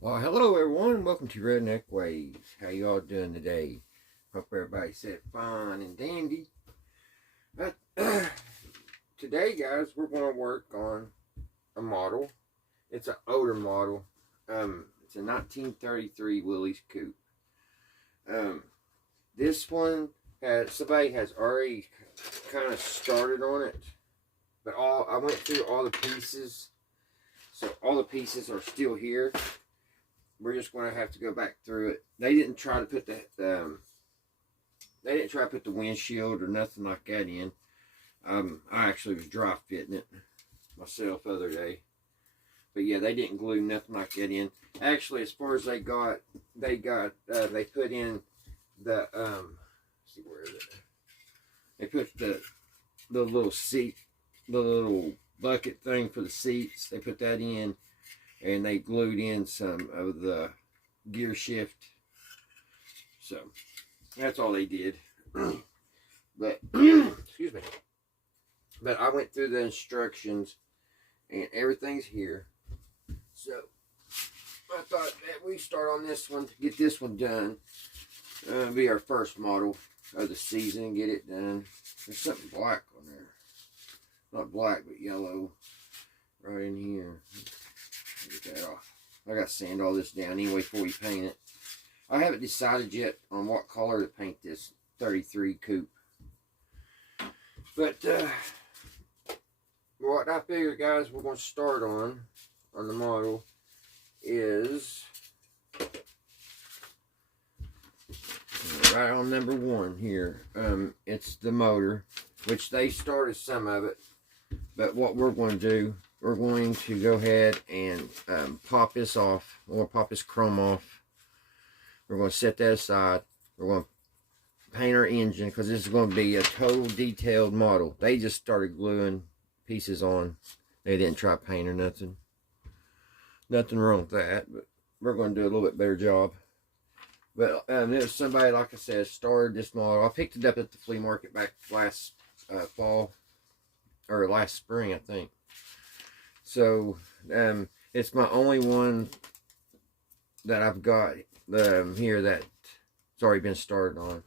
Well, hello everyone. Welcome to Redneck Ways. How you all doing today? Hope everybody said fine and dandy. But, today, guys, we're going to work on a model. It's an older model. It's a 1933 Willys Coupe. This one somebody has already kind of started on it, but I went through all the pieces, so all the pieces are still here. We're just going to have to go back through it. They didn't try to put the windshield or nothing like that in. I actually was dry fitting it myself the other day. But yeah, they didn't glue nothing like that in. Actually, as far as they put in the let's see, where is it? They put the little seat, the little bucket thing for the seats. They put that in. And they glued in some of the gear shift. So, that's all they did. But, excuse me. But I went through the instructions, and everything's here. So, I thought that we start on this one to get this one done. It'll be our first model of the season, get it done. There's something black on there. Not black, but yellow. Right in here. Get that off. I got to sand all this down anyway before we paint it. I haven't decided yet on what color to paint this 33 Coupe. But what I figured, guys, we're going to start on the model is right on number one here. It's the motor, which they started some of it. But what we're going to do, we're going to go ahead and pop this off. We're going to pop this chrome off. We're going to set that aside. We're going to paint our engine because this is going to be a total detailed model. They just started gluing pieces on. They didn't try paint or nothing. Nothing wrong with that, but we're going to do a little bit better job. But there's somebody, like I said, started this model. I picked it up at the flea market back last fall, or last spring, I think. So, it's my only one that I've got here that's already been started on.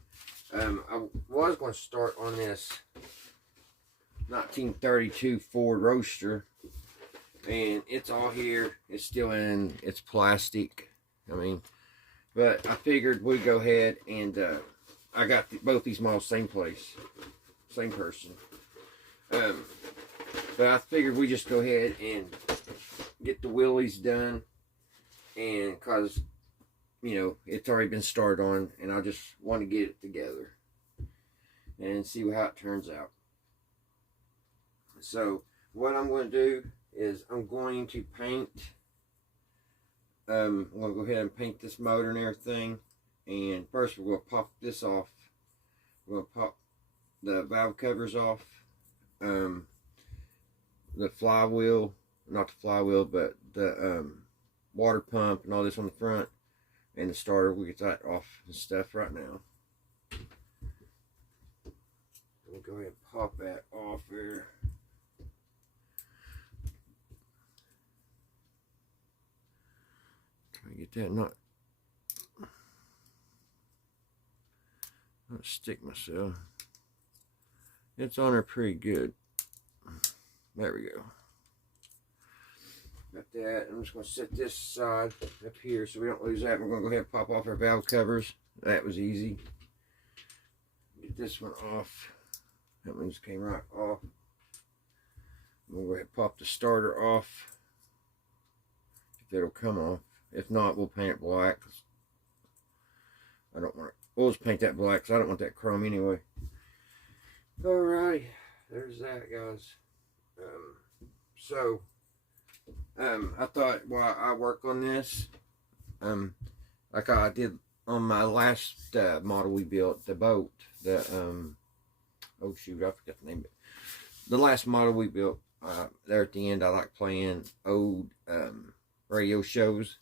I was going to start on this 1932 Ford Roadster, and it's all here. It's still in its plastic. But I figured we'd go ahead and I got both these models same place, same person. But I figured we just go ahead and get the Willys done, and because, you know, it's already been started on, and I just want to get it together and see how it turns out. So what I'm going to do is I'm going to paint. I'm going to go ahead and paint this motor and everything. And first we're going to pop this off. We're going to pop the valve covers off. The flywheel, not the flywheel, but the water pump and all this on the front, and the starter. We'll get that off and stuff right now. We'll go ahead and pop that off there. Try to get that not stick myself. It's on there pretty good. There we go. Got that. I'm just going to set this side up here so we don't lose that. We're going to go ahead and pop off our valve covers. That was easy. Get this one off. That one just came right off. We'll go ahead and pop the starter off. If it'll come off. If not, we'll paint it black. I don't want it. We'll just paint that black because I don't want that chrome anyway. Alright. There's that, guys. I thought while I work on this, like I did on my last model we built, the boat, oh shoot, I forgot the name of it. The last model we built, there at the end, I like playing old radio shows,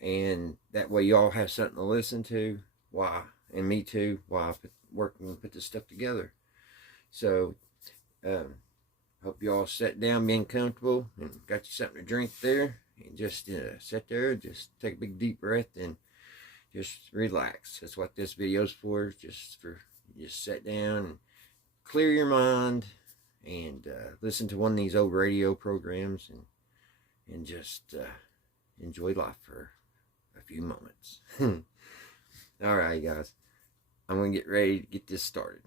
and that way y'all have something to listen to. Why, and me too, while I put this stuff together. So, hope you all sat down being comfortable and got you something to drink there. and just sit there, just take a big deep breath and just relax. That's what this video's for. Just sit down and clear your mind and listen to one of these old radio programs and just enjoy life for a few moments. All right, guys, I'm gonna get ready to get this started.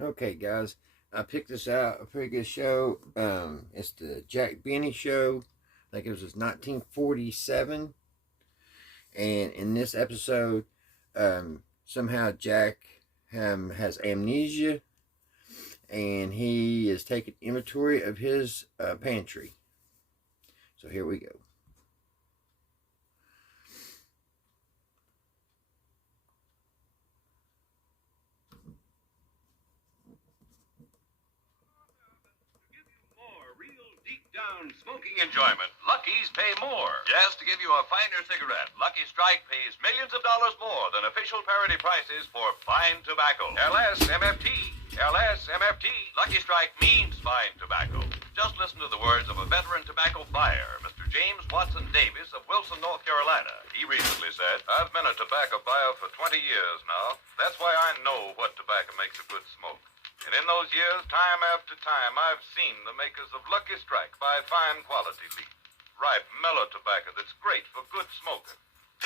Okay, guys, I picked this out, a pretty good show. It's the Jack Benny show. I think it was 1947. And in this episode, somehow Jack has amnesia, and he is taking inventory of his pantry. So here we go. Smoking enjoyment. Lucky's pay more. Just to give you a finer cigarette, Lucky Strike pays millions of dollars more than official parity prices for fine tobacco. LSMFT. LSMFT. Lucky Strike means fine tobacco. Just listen to the words of a veteran tobacco buyer, Mr. James Watson Davis of Wilson, North Carolina. He recently said, "I've been a tobacco buyer for 20 years now. That's why I know what tobacco makes a good smoke. And in those years, time after time, I've seen the makers of Lucky Strike buy fine quality leaf, ripe, mellow tobacco that's great for good smoking.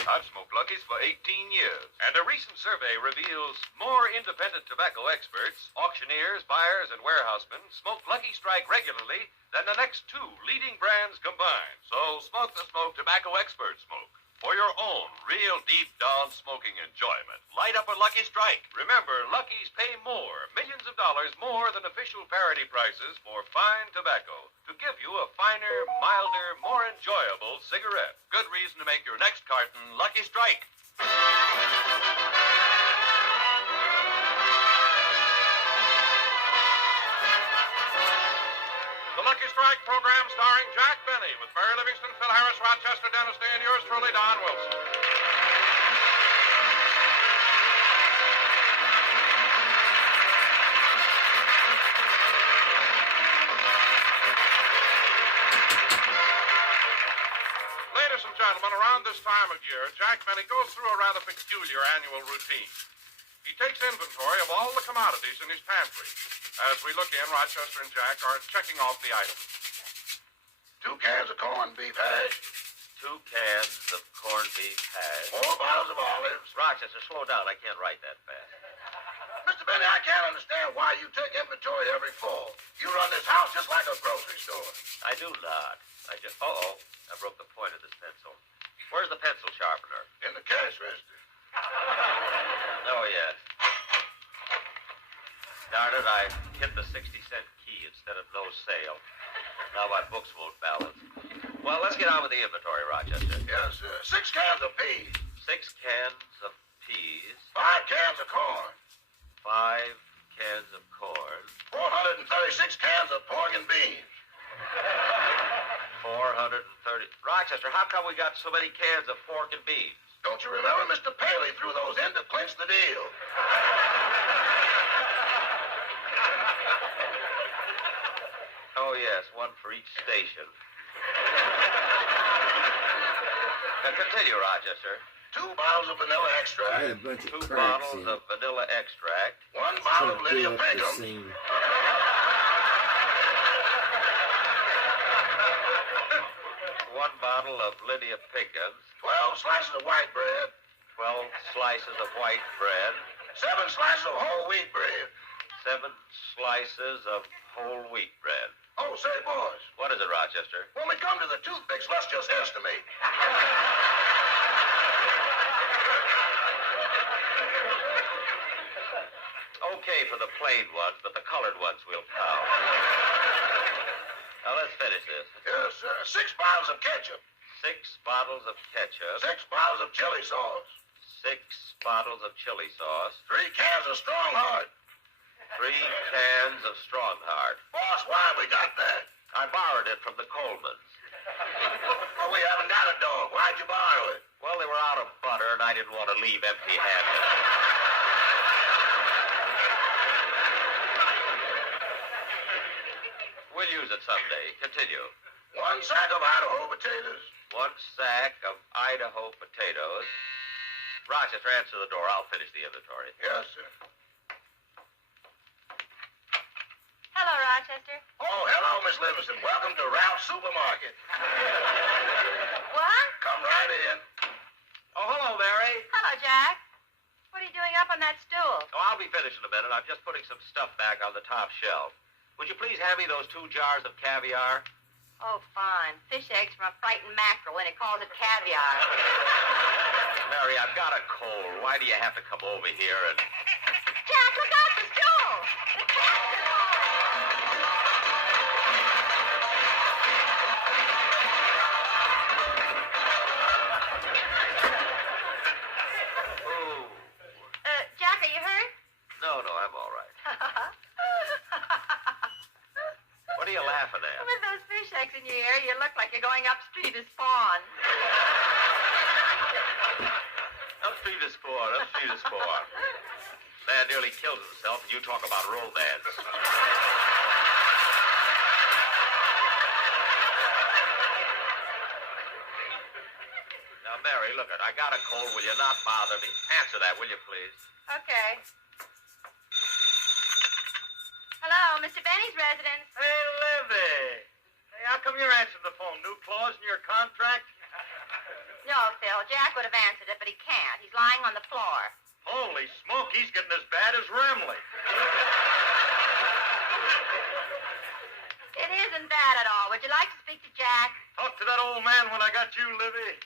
I've smoked Lucky's for 18 years. And a recent survey reveals more independent tobacco experts, auctioneers, buyers, and warehousemen smoke Lucky Strike regularly than the next two leading brands combined. So smoke the smoke tobacco experts smoke. For your own real deep-down smoking enjoyment, light up a Lucky Strike. Remember, Lucky's pay more, millions of dollars more than official parity prices for fine tobacco to give you a finer, milder, more enjoyable cigarette. Good reason to make your next carton Lucky Strike. The Lucky Strike program starring Jack Benny with Barry Livingston, Phil Harris, Rochester, Dennis Day, and yours truly, Don Wilson. Ladies and gentlemen, around this time of year, Jack Benny goes through a rather peculiar annual routine. He takes inventory of all the commodities in his pantry. As we look in, Rochester and Jack are checking off the items. 2 cans of corned beef hash. 2 cans of corned beef hash. 4 bottles of olives. Rochester, slow down. I can't write that fast. Mr. Benny, I can't understand why you take inventory every fall. You run this house just like a grocery store. I do not. I broke the point of this pencil. Where's the pencil sharpener? In the cash register. Oh, yes. Darn it, I hit the 60-cent key instead of no sale. Now my books won't balance. Well, let's get on with the inventory, Rochester. Yes, 6 cans of peas. 6 cans of peas. 5 cans of corn. 5 cans of corn. 436 cans of pork and beans. 430. Rochester, how come we got so many cans of pork and beans? Don't you remember Mr. Paley threw those in to clinch the deal? Oh, yes, one for each station. Continue, Rochester. 2 bottles of vanilla I had a extract. bunch of 2 cracks bottles in of vanilla extract. 1 bottle of Lydia fill up the Pinkham. seam. 1 bottle of Lydia Pickens. 12 slices of white bread. 12 slices of white bread. 7 slices of whole wheat bread. 7 slices of whole wheat bread. Oh, say, boys, What is it, Rochester? when we come to the toothpicks, let's just estimate. Okay for the plain ones, but the colored ones will count. Now, let's finish this. Yes, 6 bottles of ketchup. 6 bottles of ketchup. 6 bottles of chili sauce. 6 bottles of chili sauce. 3 cans of strong heart. 3 cans of Strongheart. Boss, why we got that? I borrowed it from the Colemans. Well, we haven't got a dog. Why'd you borrow it? Well, they were out of butter, and I didn't want to leave empty-handed. Will you use it someday. Continue. 1 sack of Idaho potatoes. 1 sack of Idaho potatoes. Rochester, answer the door. I'll finish the inventory. Yes, sir. Hello, Rochester. Oh, hello, Miss Livingston. Welcome to Ralph's Supermarket. What? Come right in. Oh, hello, Mary. Hello, Jack. What are you doing up on that stool? Oh, I'll be finished in a minute. I'm just putting some stuff back on the top shelf. Would you please hand me those 2 jars of caviar? Oh, fine. Fish eggs from a frightened mackerel, and it calls it caviar. Mary, I've got a cold. Why do you have to come over here and... Jack, look out, the stool! The cat's Ooh. Jack, are you hurt? No, I'm all right. What are you laughing at? With those fish eggs in your ear, you look like you're going upstream to spawn. Upstream to spawn. Man nearly killed himself, and you talk about romance. Now, Mary, look I got a cold. Will you not bother me? Answer that, will you, please? Okay. Hello, Mr. Benny's residence. Hey, Livy. Hey, how come you're answering the phone? New clause in your contract? No, Phil. Jack would have answered it, but he can't. He's lying on the floor. Holy smoke, he's getting as bad as Remley. It isn't bad at all. Would you like to speak to Jack? Talk to that old man when I got you, Livy.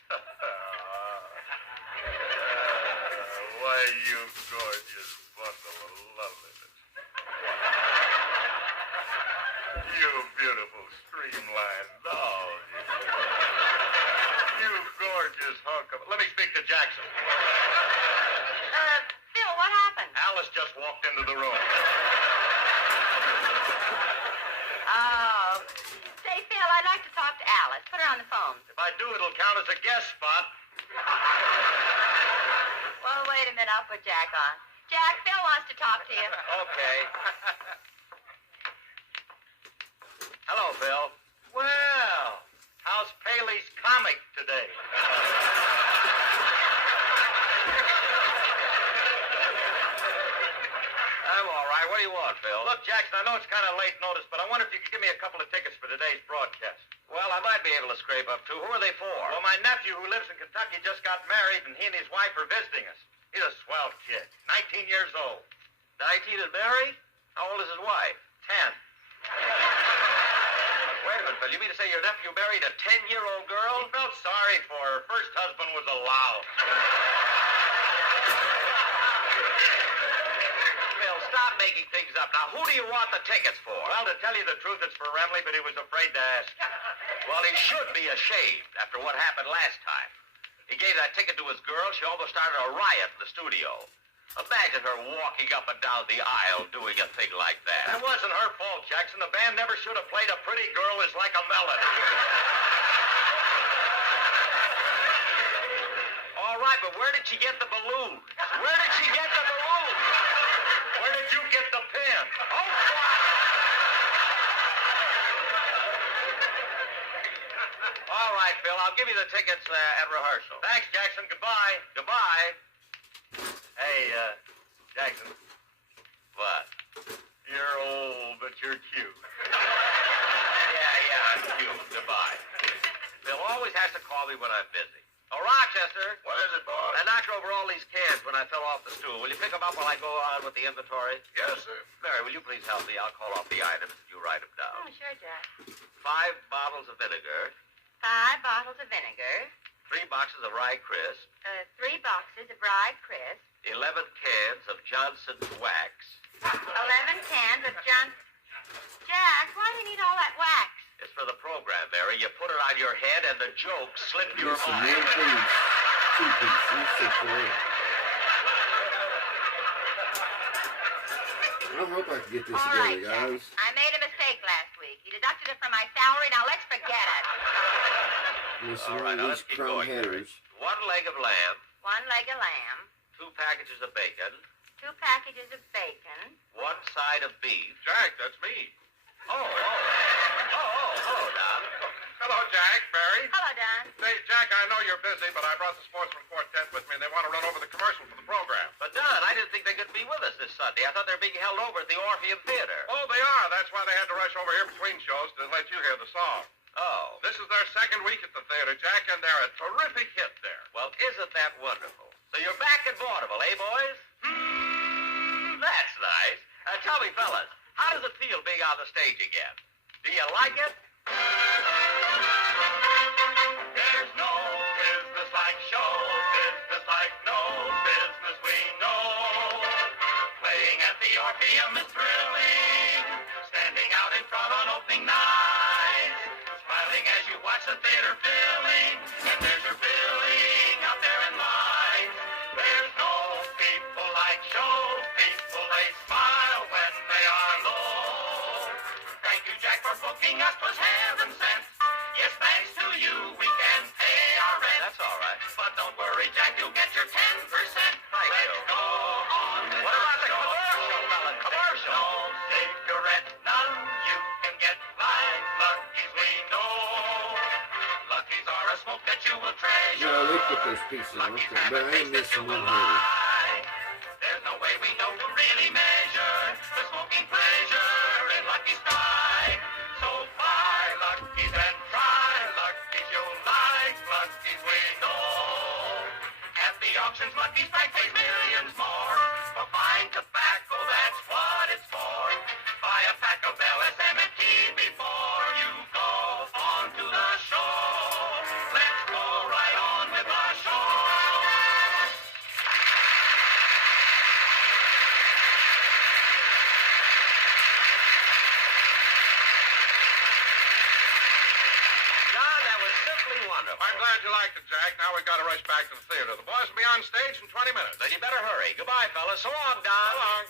Why, you gorgeous bundle of loveliness. You beautiful streamlined doll. You gorgeous hunk of... Let me speak to Jackson. Phil, what happened? Alice just walked into the room. Oh. Say, Phil, I'd like to talk to Alice. Put her on the phone. If I do, it'll count as a guest spot. Well, wait a minute. I'll put Jack on. Jack, Phil wants to talk to you. Okay. Hello, Phil. Well, how's Paley's comic today? I'm all right. What do you want, Phil? Look, Jackson, I know it's kind of late notice, but I wonder if you could give me a couple of tickets for today's broadcast. Well, I might be able to scrape up 2. Who are they for? Well, my nephew who lives in Kentucky just got married, and he and his wife are visiting us. He's a swell kid, 19 years old. 19 and married? How old is his wife? 10. Wait a minute, Phil. You mean to say your nephew married a 10-year-old girl? He felt sorry for her. First husband was a louse. Phil, stop making things up. Now, who do you want the tickets for? Well, to tell you the truth, it's for Remley, but he was afraid to ask. Well, he should be ashamed after what happened last time. He gave that ticket to his girl. She almost started a riot in the studio. Imagine her walking up and down the aisle doing a thing like that. That wasn't her fault, Jackson. The band never should have played A Pretty Girl Is Like a Melody. All right, but where did she get the balloon? Where did she get the balloon? Where did you get the pin? Oh, all right, Phil. I'll give you the tickets at rehearsal. Thanks, Jackson. Goodbye. Goodbye. Hey, Jackson, What? you're old, but you're cute. Yeah, I'm cute. Goodbye. Phil always has to call me when I'm busy. Oh, Rochester. What is it, boss? I knocked over all these cans when I fell off the stool. Will you pick them up while I go on with the inventory? Yes, sir. Mary, will you please help me? I'll call off the items and you write them down. Oh, sure, Jack. 5 bottles of vinegar, 5 bottles of vinegar, 3 boxes of rye crisp, 3 boxes of rye crisp, 11 cans of Johnson's wax, 11 cans of Jack, why do you need all that wax? It's for the program, Mary. You put it on your head and the joke slipped your Yes, mind. man, please. 2 pieces. 6 for it. I hope I can get this All together, right, Jack. guys. I made a mistake last week. He deducted it from my salary. Now let's forget it. Listen, All right, now let's these keep chrome going, Mary. headers. 1 leg of lamb, 1 leg of lamb, 2 packages of bacon, 2 packages of bacon. 1 side of beef. Jack, that's me. Oh, Hello, Jack, Mary. Hello, Don. Say, Jack, I know you're busy, but I brought the Sportsman Quartet with me, and they want to run over the commercial for the program. But, Don, I didn't think they could be with us this Sunday. I thought they were being held over at the Orpheum Theater. Oh, they are. That's why they had to rush over here between shows to let you hear the song. Oh. This is their second week at the theater, Jack, and they're a terrific hit there. Well, isn't that wonderful? So you're back in vaudeville, eh, boys? That's nice. Tell me, fellas, how does it feel being on the stage again? Do you like it? There's no business like show business like no business we know. Playing at the Orpheum is thrilling. Standing out in front on opening night. Smiling as you watch the theater filling. And there's your filling out there in line. There's no people like show people. They smile when they are low. Thank you, Jack, for booking us. 'Twas heaven sent. Yes, thanks to you, we can pay our rent. That's all right. But don't worry, Jack, you'll get your 10%. Thank Let's you. go on with What about the show. commercial, fella? Commercial? No cigarette, none you can get like Lucky's we know. Lucky's are a smoke that you will treasure. No, they put those pieces on, Lucky's but have a I ain't taste that missing you one will here. like. There's no way we know to really measure the smoking pleasure in Lucky's strike. So buy Lucky's and try Lucky's. You'll like Lucky's we know. At the auctions, Lucky's Strike pays millions more. For fine tobacco, that's what it's for. Buy a pack of LSM&T before you go on to the show. Let's go right on with the show. Don, that was simply wonderful. I'm glad you liked it, Jack. Now we've got to rush back to the theater. The boys will be on stage in 20 minutes. Then you better hurry. Goodbye, fellas. So long, Don. So long.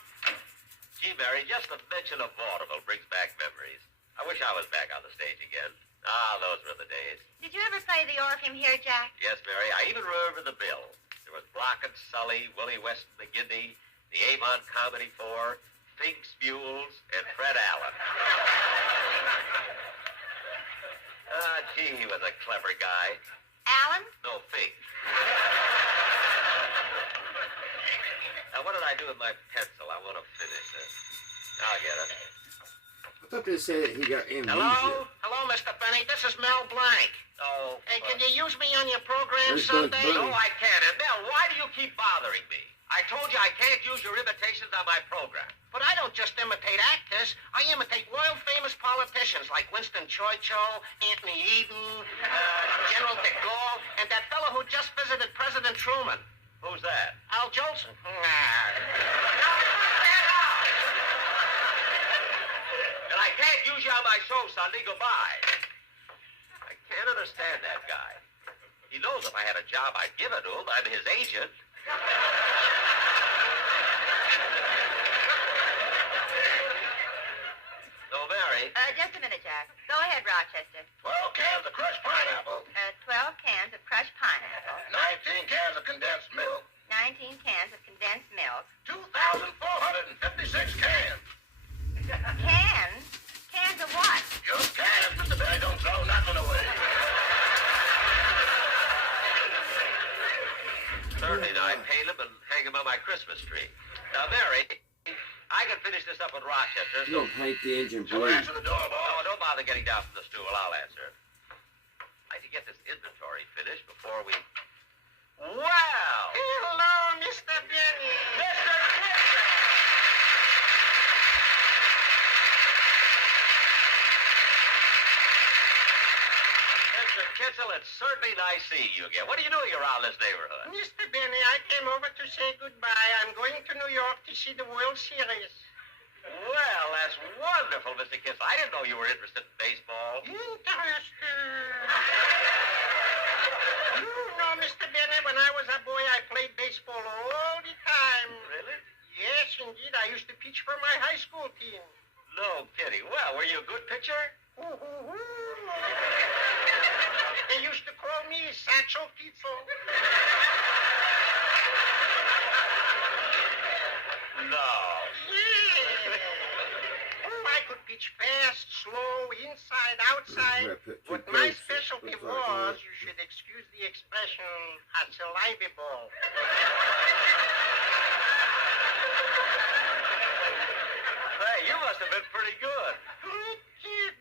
Gee, Mary, just the mention of vaudeville brings back memories. I wish I was back on the stage again. Ah, those were the days. Did you ever play the Orpheum here, Jack? Yes, Mary, I even remember the bill. There was Block and Sully, Willie Weston McGinty, the Avon Comedy 4, Fink's Mules, and Fred Allen. Ah, gee, he was a clever guy. Alan? No, Fink. Now, what did I do with my pencil? I want to finish this. I'll get it. I thought they said that he got amnesia. Hello? Hello, Mr. Benny. This is Mel Blanc. Oh. Hey, can you use me on your program There's Buzz Sunday? Bunny. No, I can't. And Mel, why do you keep bothering me? I told you I can't use your imitations on my program. But I don't just imitate actors. I imitate world-famous politicians like Winston Churchill, Anthony Eden, General de Gaulle, and that fellow who just visited President Truman. Who's that? Al Jolson. And I can't use you on my show Sunday. Goodbye. I can't understand that guy. He knows if I had a job, I'd give it to him. I'm his agent. So, Mary, Just a minute, Jack. Go ahead, Rochester. 12 cans of crushed pineapple. 12 cans of crushed pineapple. 19 cans of condensed milk. 19 cans of condensed milk. 2,456 cans. Cans? Cans of what? Your cans, Mr. Benny, don't throw nothing away. certainly I paint them and hang them on my Christmas tree. Now, Mary, I can finish this up with Rochester. You don't paint the engine So blue. answer the door, boy. No, don't bother getting down from the stool. I'll answer. I'd like to get this inventory finished before we... Well! Hello, Mr. Benny. Mr. Kitchen! Mr. Kitzel, it's certainly nice seeing you again. What are you doing around this neighborhood? Mr. Benny, I came over to say goodbye. I'm going to New York to see the World Series. Well, that's wonderful, Mr. Kitzel. I didn't know you were interested in baseball. Interesting. No, Mr. Benny, when I was a boy, I played baseball all the time. Really? Yes, indeed. I used to pitch for my high school team. No kidding. Well, were you a good pitcher? They used to call me Satchel Pizzo. No. Yeah. Oh, I could garbage, fast, slow, inside, outside. Yeah, put two What my coats. specialty Looks like was, that. you should excuse the expression, a saliva ball. Hey, you must have been pretty good. Pretty good.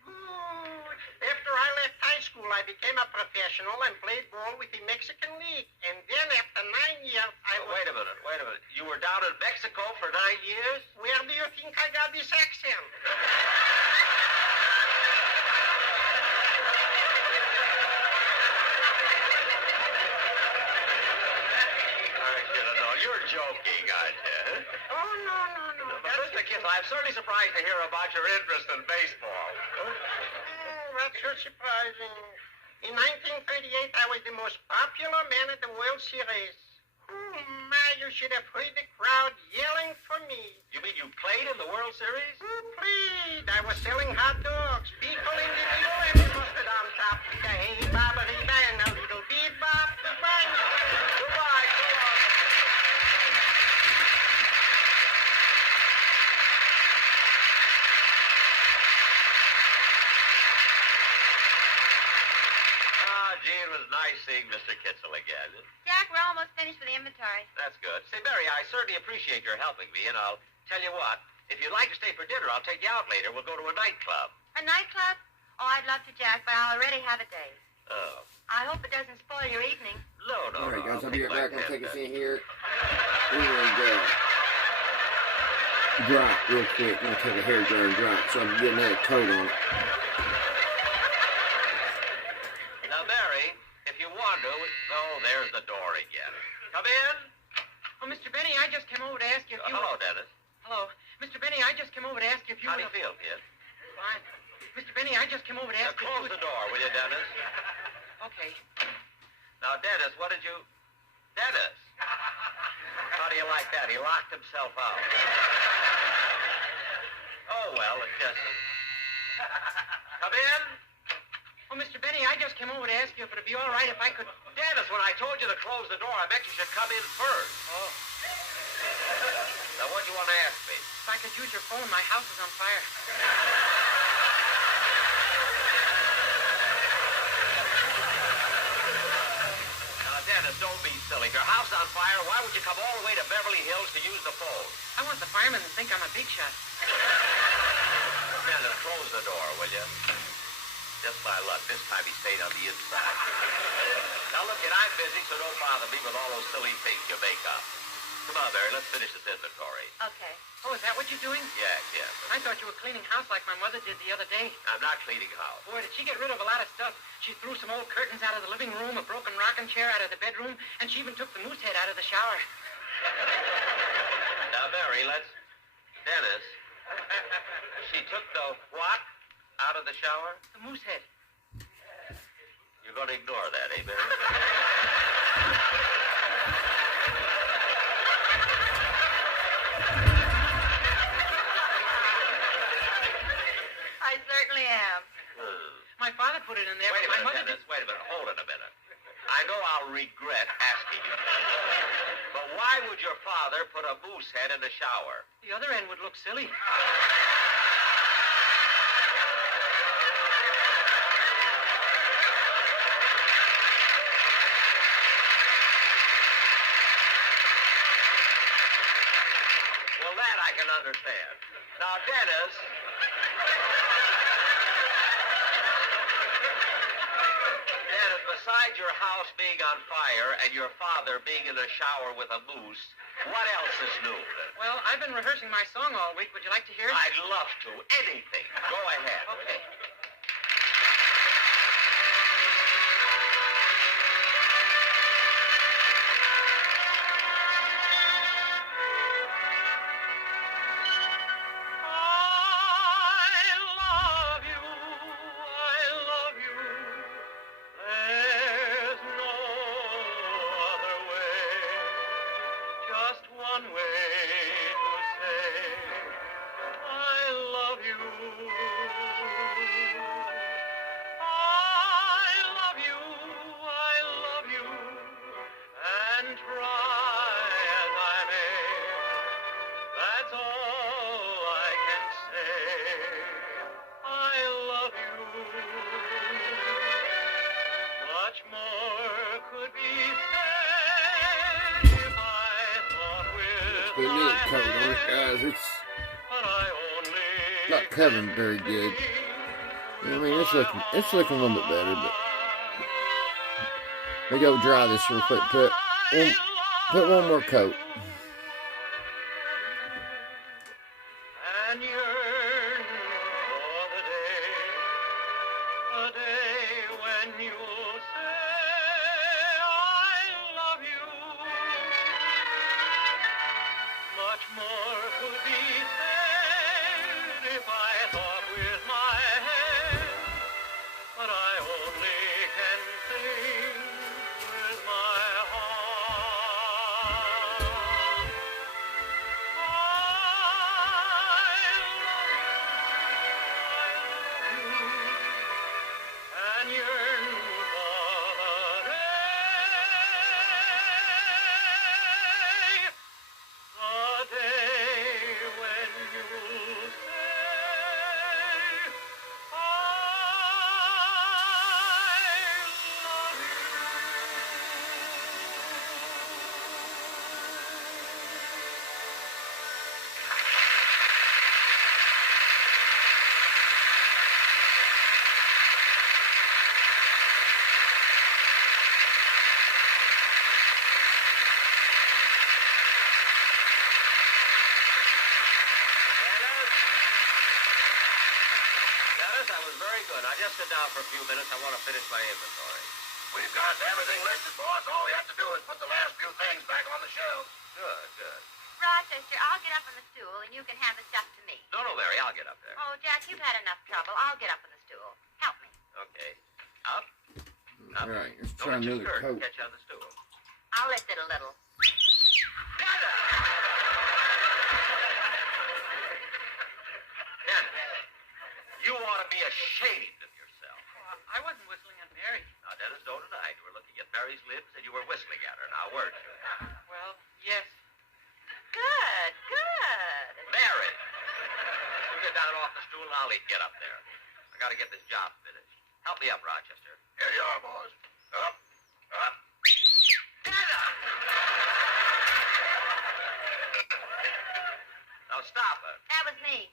After I left high school, I became a professional and played ball with the Mexican League. And then after 9 years, I was... Wait a minute. You were down in Mexico for 9 years? Where do you think I got this accent? I should have known. You're joking, aren't you? Oh, no. But Mr. Kiss, I'm certainly surprised to hear about your interest in baseball. That's so surprising. In 1938, I was the most popular man at the World Series. Oh, my, you should have heard the crowd yelling for me. You mean you played in the World Series? Played. I was selling hot dogs, pickle in the middle, and the mustard on top. The hey, baba-dee-ba, and a little bebop. Bye. Goodbye. So long. Gee, it was nice seeing Mr. Kitzel again. Jack, we're almost finished with the inventory. That's good. Say, Mary, I certainly appreciate your helping me, and I'll tell you what. If you'd like to stay for dinner, I'll take you out later. We'll go to a nightclub. A nightclub? Oh, I'd love to, Jack, but I'll already have a date. Oh. I hope it doesn't spoil your evening. No. All right, guys, I'll be right back. I'll take us in here. And dry it real quick. I'm going to take a hair dryer and dry it so I can get another coat on it. Now, Mary, if you want to... Oh, there's the door again. Come in. Oh, Mr. Benny, I just came over to ask you if you... Hello, Dennis. Hello. Mr. Benny, I just came over to ask you if you... How do you feel, kid? Fine. Mr. Benny, I just came over to Now, ask you... close the door, will you, Dennis? Okay. Now, Dennis, what did you... Dennis! How do you like that? He locked himself out. Oh, well, it just... Come in. Oh, Mr. Benny, I just came over to ask you if it'd be all right if I could... Dennis, when I told you to close the door, I meant you should come in first. Oh, Now, what do you want to ask me? if I could use your phone, my house is on fire. Now, Dennis, don't be silly. If your house is on fire, why would you come all the way to Beverly Hills to use the phone? I want the firemen to think I'm a big shot. Dennis, close the door, will you? Just my luck. This time he stayed on the inside. Now, look, kid, I'm busy, so don't bother me with all those silly things you make up. Come on, Mary, let's finish this inventory. Okay. Oh, is that what you're doing? Yes. I thought you were cleaning house like my mother did the other day. I'm not cleaning house. Boy, did she get rid of a lot of stuff. She threw some old curtains out of the living room, a broken rocking chair out of the bedroom, and she even took the moose head out of the shower. Now, Mary, let's... Dennis, she took the what out of the shower? The moose head. You're going to ignore that, eh, Mary? I certainly am. My father put it in there, Wait a but my minute, mother Dennis. Wait a minute. Hold it a minute. I know I'll regret asking you. But why would your father put a moose head in the shower? The other end would look silly. Well, that I can understand. Now, Dennis... Dennis, besides your house being on fire and your father being in the shower with a moose, what else is new? Well, I've been rehearsing my song all week. Would you like to hear it? I'd love to. Anything. Go ahead. Okay. guys, it's not covering very good. I mean, it's looking a little bit better, but we go dry this real quick. Put one more coat. And yearn for the day when you'll say I love you. Much more could be said if I thought with my head, but I only can think with my heart. And yearn for the day when you'll say, I love you. Dennis, that was very good. Now just sit down for a few minutes. I want to finish my inventory. We've got everything listed, boss. All we have to do is put the last few things back on the shelves. Good, good. Rochester, I'll get up on the stool and you can hand the stuff to me. No, Mary, I'll get up there. Oh, Jack, you've had enough trouble. I'll get up on the stool. Help me. Okay. Up. Up. All right, let's Don't try let your another skirt coat. catch on the stool. I'll lift it a little. Dennis, you ought to be ashamed of yourself. I wasn't whistling at Mary. Now, Dennis, don't deny you were looking at Mary's lips and you were whistling at her. Now, weren't you? Well, yes. Good, good. Mary! You get down off the stool and I'll get up there. I gotta get this job finished. Help me up, Rochester. Here you are, boss. Up, up. Dennis! Now, stop it. That was me.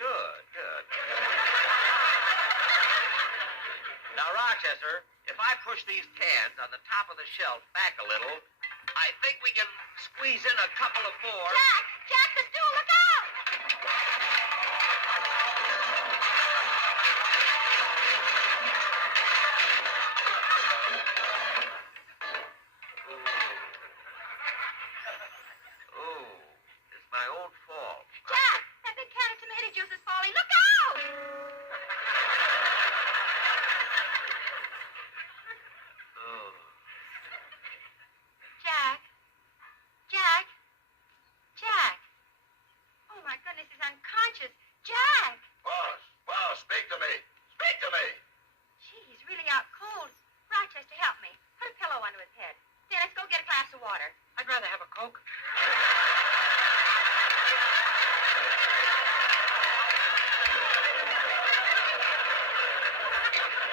Good, good. Now, Rochester, if I push these cans on the top of the shelf back a little, I think we can squeeze in a couple of more. Jack! Jack, the stool, look out! Oh, it's my own fault. Jack, that big can of tomato juice is falling. Look out! Oh. Jack. Jack. Jack. Oh, my goodness, he's unconscious. Jack! Boss, speak to me. Speak to me. Gee, he's really out cold. Rochester, help me. Put a pillow under his head. Dennis, go get a glass of water. I'd rather have a Coke.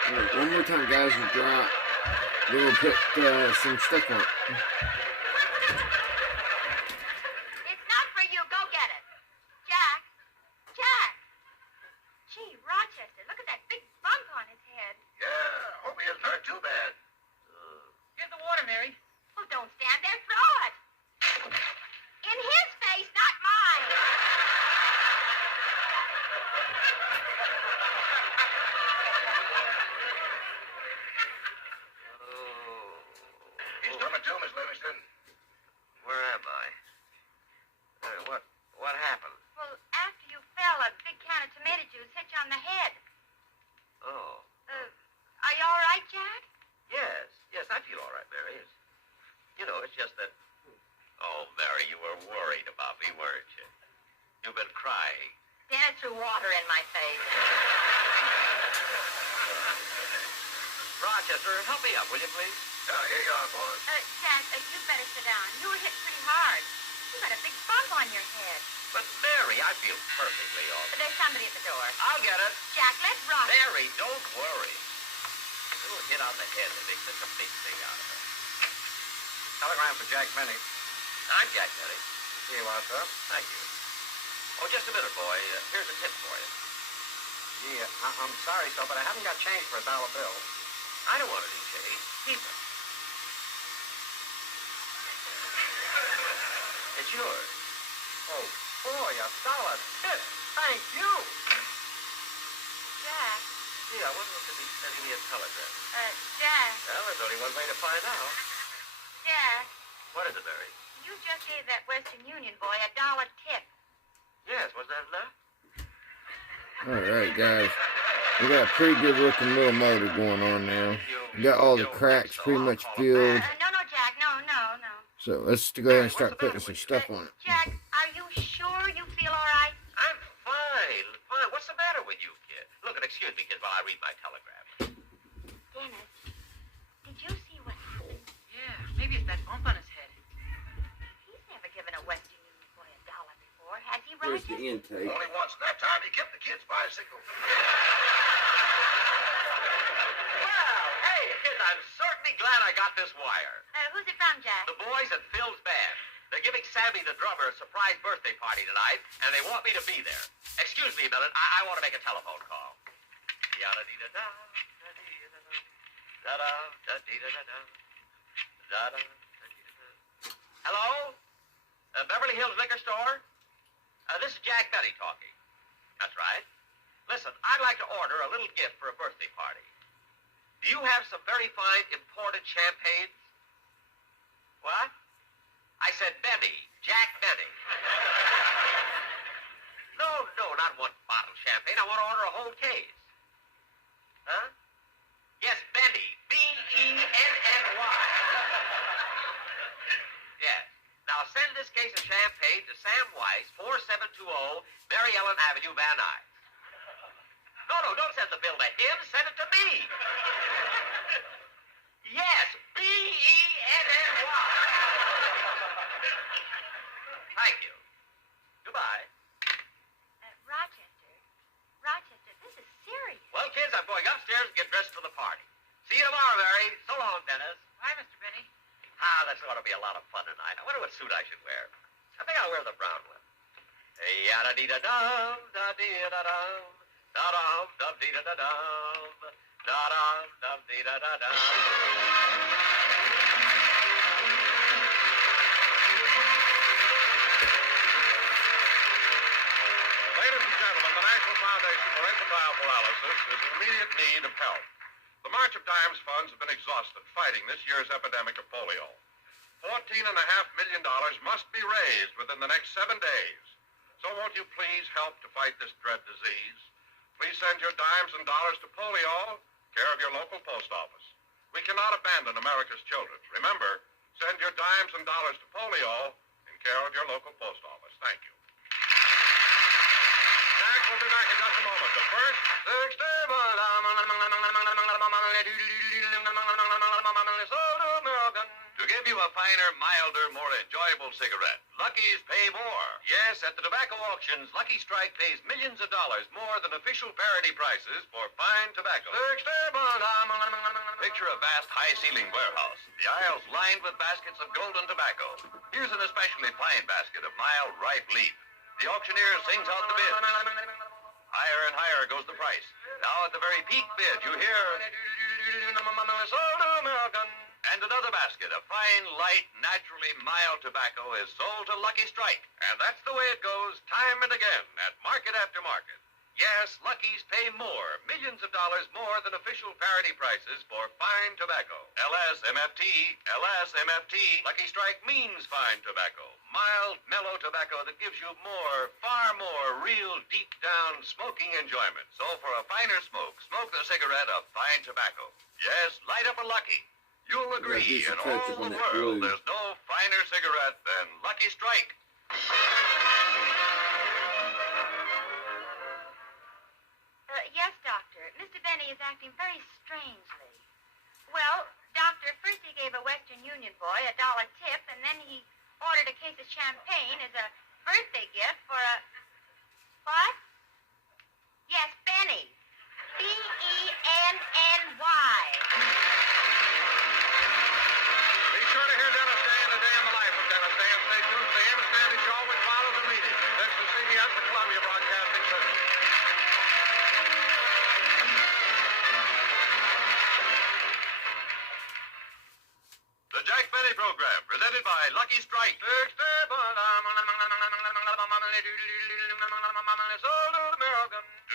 All right, one more time, guys, we'll dry. Then we'll put some stuff on it. It's not for you. Go get it. Jack. Jack. Gee, Rochester, look at that big bump on his head. Yeah, hope he isn't hurt too bad. Here's the water, Mary. Oh, don't stand there. Throw it. In his face, not mine. Oh. He's coming to, Miss Livingston. Where am I? What happened? Well, after you fell, a big can of tomato juice hit you on the head. Oh. Are you all right, Jack? Yes, I feel all right, Mary. It's just that... Oh, Mary, you were worried about me, weren't you? You've been crying. Dennis threw water in my face. Rochester, help me up, will you, please? Here you are, boss. Jack, you better sit down. You were hit pretty hard. You got a big bump on your head. But, Mary, I feel perfectly all right. There's somebody at the door. I'll get it. Jack, let's rock. Mary, don't worry. A little hit on the head that makes such a big thing out of it. Telegram for Jack Minnie. I'm Jack Perry. Hey, what's up? Thank you. Oh, just a minute, boy. Here's a tip for you. Gee, I'm sorry, so, but I haven't got change for a dollar bill. I don't want any change. Keep it. It's yours. Oh, boy, a dollar tip. Thank you. Jack, Gee, I wonder if they'd be sending me a telegram. Jack, Well, there's only one way to find out. Jack, What is it, Mary? you just gave that Western Union boy a $1 tip. Yes, wasn't that enough? Alright, guys. We got a pretty good looking little motor going on now. We got all the cracks pretty much filled. No, Jack, no. So let's go ahead and start putting some stuff on it. Jack, are you sure you feel all right? I'm fine. Fine. What's the matter with you, kid? Look, excuse me, kid, while I read my telegram. Dennis, did you see what happened? Yeah, maybe it's that bump on his head. He's never given a Western Union boy $1 before, has he, Here's Roger? the intake. Only once, and that time he kept the kid's bicycle. Well, hey, kid, I'm certainly glad I got this wire. Who's it from, Jack? The boys at Phil's band. They're giving Sammy the drummer a surprise birthday party tonight, and they want me to be there. Excuse me a minute. I want to make a telephone call. Yada-dee-da-da, da-dee-da-da, da-da, da-dee-da-da-da, da-da, da-dee-da-da. Hello? Beverly Hills Liquor Store? This is Jack Benny talking. That's right. Listen, I'd like to order a little gift for a birthday party. Do you have some very fine imported champagnes? What? I said Benny. Jack Benny. No, not one bottle of champagne. I want to order a whole case. Huh? Yes, Benny. B-E-N-N-Y. Yes. Now send this case of champagne to Sam Weiss, 4720 Mary Ellen Avenue, Van Nuys. No, don't send the bill to him. Send it to me. Yes, B-E-N-N-Y. Thank you. Goodbye. Rochester, this is serious. Well, kids, I'm going upstairs and get dressed for the party. See you tomorrow, Mary. So long, Dennis. Bye, Mr. Benny. That's going to be a lot of fun tonight. I wonder what suit I should wear. I think I'll wear the brown one. Yada-dee-da-dum, da-dee-da-dum, da-dum, dum-dee-da-da-dum, da-dum, dum-dee-da-da-dum. Ladies and gentlemen, the National Foundation for Infantile Paralysis is in immediate need of help. The March of Dimes funds have been exhausted fighting this year's epidemic of polio. $14.5 million must be raised within the next 7 days. So won't you please help to fight this dread disease? Please send your dimes and dollars to Polio, care of your local post office. We cannot abandon America's children. Remember, send your dimes and dollars to Polio in care of your local post office. Thank you. Jack will be back in just a moment. But first, To give you a finer, milder, more enjoyable cigarette, Lucky's pay more. Yes, at the tobacco auctions, Lucky Strike pays millions of dollars more than official parity prices for fine tobacco. Picture a vast, high-ceiling warehouse. The aisles lined with baskets of golden tobacco. Here's an especially fine basket of mild, ripe leaf. The auctioneer sings out the bid. Higher and higher goes the price. Now at the very peak bid, you hear... And another basket of fine, light, naturally mild tobacco is sold to Lucky Strike. And that's the way it goes time and again at market after market. Yes, Lucky's pay more, millions of dollars more than official parity prices for fine tobacco. LSMFT, LSMFT. Lucky Strike means fine tobacco. Mild, mellow tobacco that gives you more, far more real, deep down smoking enjoyment. So for a finer smoke, smoke the cigarette of fine tobacco. Yes, light up a Lucky. You'll agree, in all the world, there's no finer cigarette than Lucky Strike. Yes, Doctor. Mr. Benny is acting very strangely. Well, Doctor, first he gave a Western Union boy a $1 tip, and then he ordered a case of champagne as a birthday gift for a... What? Yes, Benny. B-E-N-N-Y. Be sure to hear Dennis Day and A Day in the Life of Dennis Day and stay To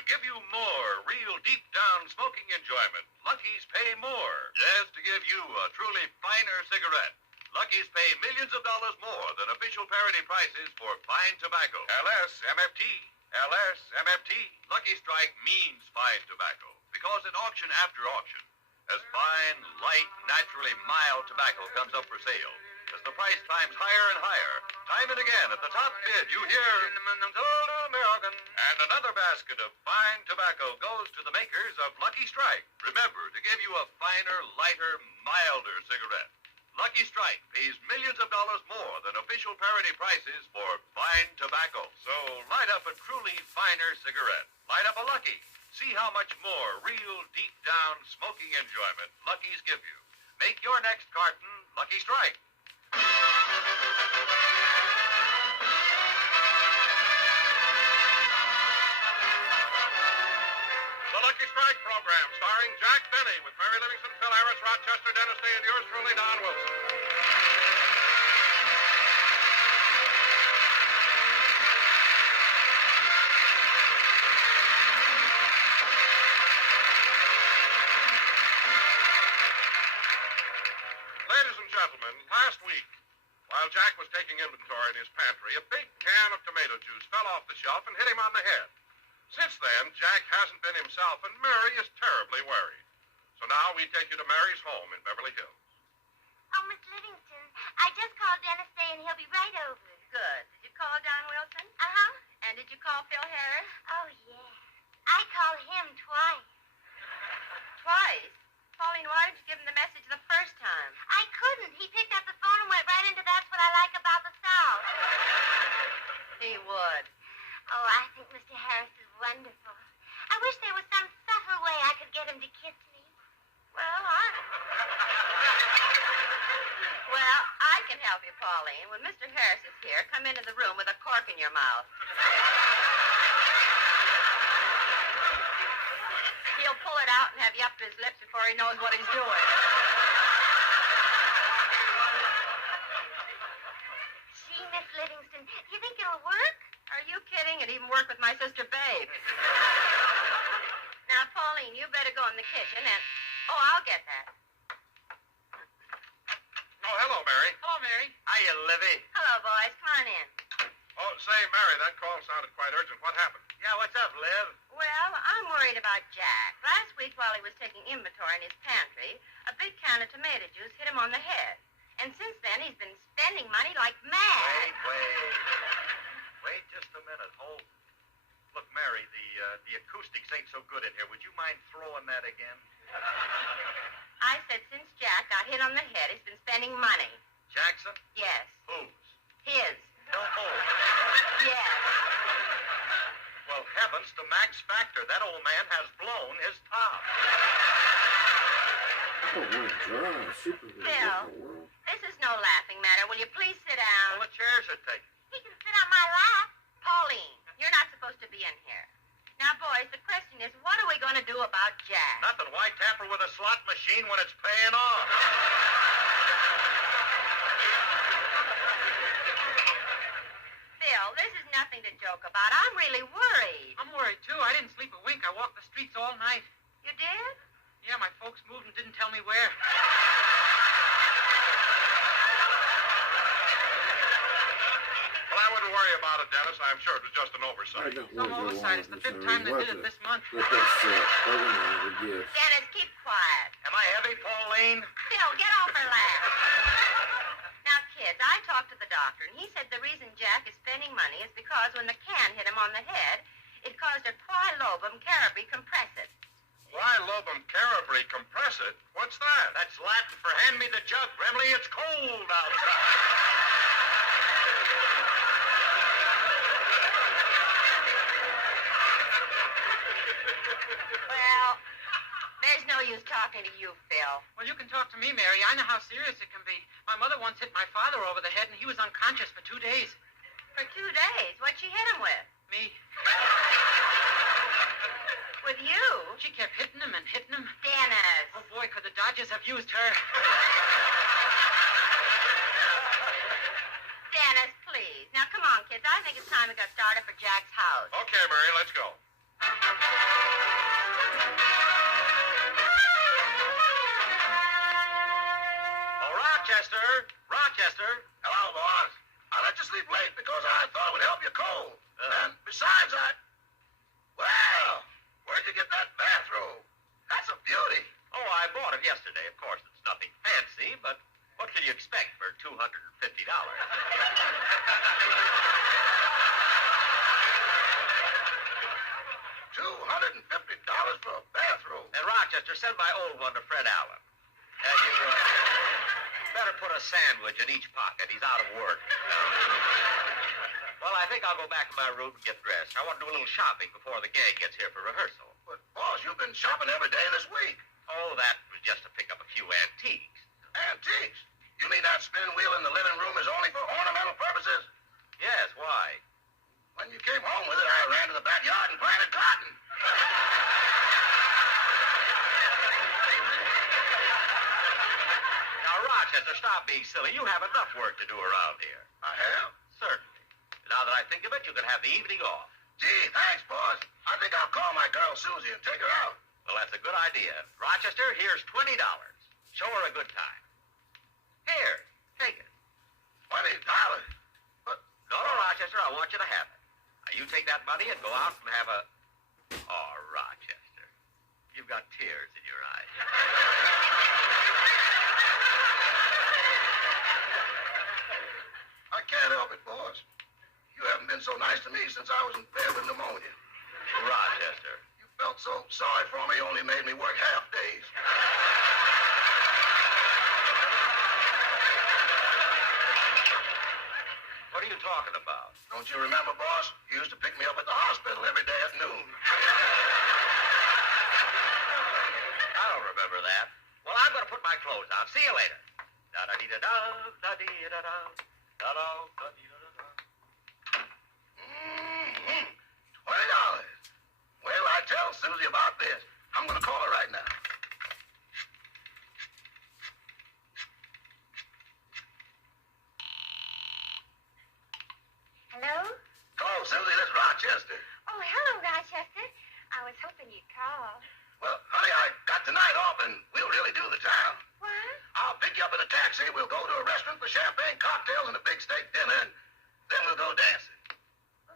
give you more real deep down smoking enjoyment, Lucky's pay more. Yes, to give you a truly finer cigarette. Lucky's pay millions of dollars more than official parity prices for fine tobacco. LS-MFT. LS-MFT. Lucky Strike means fine tobacco because at auction after auction, as fine, light, naturally mild tobacco comes up for sale, as the price climbs higher and higher, time and again at the top bid you hear American. And another basket of fine tobacco goes to the makers of Lucky Strike. Remember, to give you a finer, lighter, milder cigarette. Lucky Strike pays millions of dollars more than official parity prices for fine tobacco. So light up a truly finer cigarette. Light up a Lucky. See how much more real deep down smoking enjoyment Lucky's give you. Make your next carton Lucky Strike. The Lucky Strike program, starring Jack Benny with Mary Livingston, Phil Harris, Rochester, Dennis Day, and yours truly, Don Wilson. Ladies and gentlemen, last week, while Jack was taking inventory in his pantry, a big can of tomato juice fell off the shelf and hit him on the head. Since then, Jack hasn't been himself, and Mary is terribly worried. So now we take you to Mary's home in Beverly Hills. Oh, Miss Livingston, I just called Dennis Day, and he'll be right over. Good. Did you call Don Wilson? Uh-huh. And did you call Phil Harris? Oh, yeah. I called him twice. Twice? Pauline, why didn't you give him the message the first time? I couldn't. He picked up the phone and went right into that's what I like about the South. He would. Oh, I think Mr. Harris is wonderful. I wish there was some subtle way I could get him to kiss me. Well, I can help you, Pauline. When Mr. Harris is here, come into the room with a cork in your mouth. He'll pull it out and have you up to his lips before he knows what he's doing. Gee, Miss Livingston, do you think it'll work? Are you kidding? It even worked with my sister Babe. Now, Pauline, you better go in the kitchen and... Oh, I'll get that. Oh, hello, Mary. Hello, Mary. Hiya, Livy. Hello, boys. Come on in. Oh, say, Mary, that call sounded quite urgent. What happened? Yeah, what's up, Liv? Well, I'm worried about Jack. Last week, while he was taking inventory in his pantry, a big can of tomato juice hit him on the head. And since then, he's been spending money like mad. Wait just a minute. Hold. Look, Mary, the acoustics ain't so good in here. Would you mind throwing that again? I said since Jack got hit on the head, he's been spending money. Jackson? Yes. Whose? His. No. Yes. Well, heavens to Max Factor. That old man has blown his top. Oh, my God. Super good. Phil, this is no laughing matter. Will you please sit down? Well, the chairs are taken. He can sit on my lap. Pauline, you're not supposed to be in here. Now, boys, the question is, what are we going to do about Jack? Nothing. Why tamper with a slot machine when it's paying off? Phil, this is nothing to joke about. I'm really worried. I'm worried, too. I didn't sleep a wink. I walked the streets all night. You did? Yeah, my folks moved and didn't tell me where. Well, I wouldn't worry about it, Dennis. I'm sure it was just an I oversight. don't Some want to go oversight. on It's the for 5th some time they reason. did it this month. Let this overnight, I guess. Dennis, keep quiet. Am I heavy, Pauline? Phil, get off her lap. Now, kids, I talked to the doctor, and he said the reason Jack is spending money is because when the can hit him on the head, it caused a quilobum carabre compressor. Why lobum carabre compressor? What's that? That's Latin for hand me the jug, Brimley. It's cold outside. Well, there's no use talking to you, Phil. Well, you can talk to me, Mary. I know how serious it can be. My mother once hit my father over the head, and he was unconscious for 2 days. For 2 days? What'd she hit him with? Me. With you? She kept hitting him and hitting him. Dennis. Oh, boy, could the Dodgers have used her. Dennis, please. Now, come on, kids. I think it's time we got started for Jack's house. Okay, Mary, let's go. Oh, Rochester! Rochester! Hello, boss. I let you sleep late because I thought it would help your cold. And besides, well, where'd you get that bathrobe? That's a beauty. Oh, I bought it yesterday. Of course, it's nothing fancy, but what can you expect for $250? $250 for a bathrobe. And Rochester, send my old one to Fred Allen. And you better put a sandwich in each pocket. He's out of work. Well, I think I'll go back to my room and get dressed. I want to do a little shopping before the gang gets here for rehearsal. But, boss, you've been shopping every day this week. Oh, that was just to pick up a few antiques. Antiques? You mean that spin wheel in the living room is only for ornamental purposes? Yes, why? When you came home with it, I ran to the backyard and planted cotton. Now, Rochester, stop being silly. You have enough work to do around here. I have? Certainly. Now that I think of it, you can have the evening off. Gee, thanks, boss. I think I'll call my girl Susie and take her out. Well, that's a good idea. Rochester, here's $20. Show her a good time. Here, take it. $20? But... No, Rochester, I want you to have it. Now, you take that money and go out and have a... Oh, Rochester, you've got tears in your eyes. I can't help it, boss. You haven't been so nice to me since I was in bed with pneumonia. Rochester. You felt so sorry for me, you only made me work half days. What are you talking about? Don't you remember, boss? You used to pick me up at the hospital every day at noon. I don't remember that. Well, I'm going to put my clothes on. See you later. Da-da-dee-da-da, da-dee-da-da, da-da, da-dee-da-da. $20. Well, I tell Susie about this. I'm going to call her right now. Hello? Hello, Susie. This is Rochester. Oh, hello, Rochester. I was hoping you'd call. Well, honey, I got tonight off, and we'll really do the town. What? I'll pick you up in a taxi. We'll go to a restaurant for champagne cocktails and a big steak dinner, and then we'll go dancing.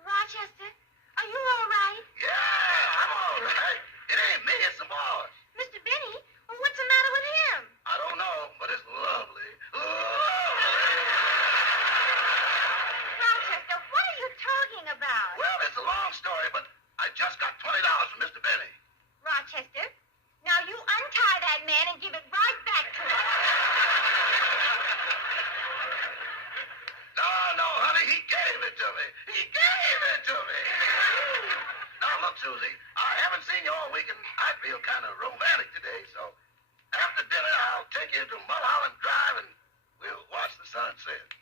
Rochester, are you all right? Yeah, I'm all right. It ain't me, it's the boss. Mr. Benny, well, what's the matter with him? I don't know, but it's lovely. Lovely. Rochester, what are you talking about? Well, it's a long story, but I just got $20 from Mr. Benny. Rochester, now you untie that man and give it right back to him. No, honey, he gave it to me. He gave it to me. Now, look, Susie, I haven't seen you all week, and I feel kind of romantic today, so after dinner, I'll take you to Mulholland Drive, and we'll watch the sunset.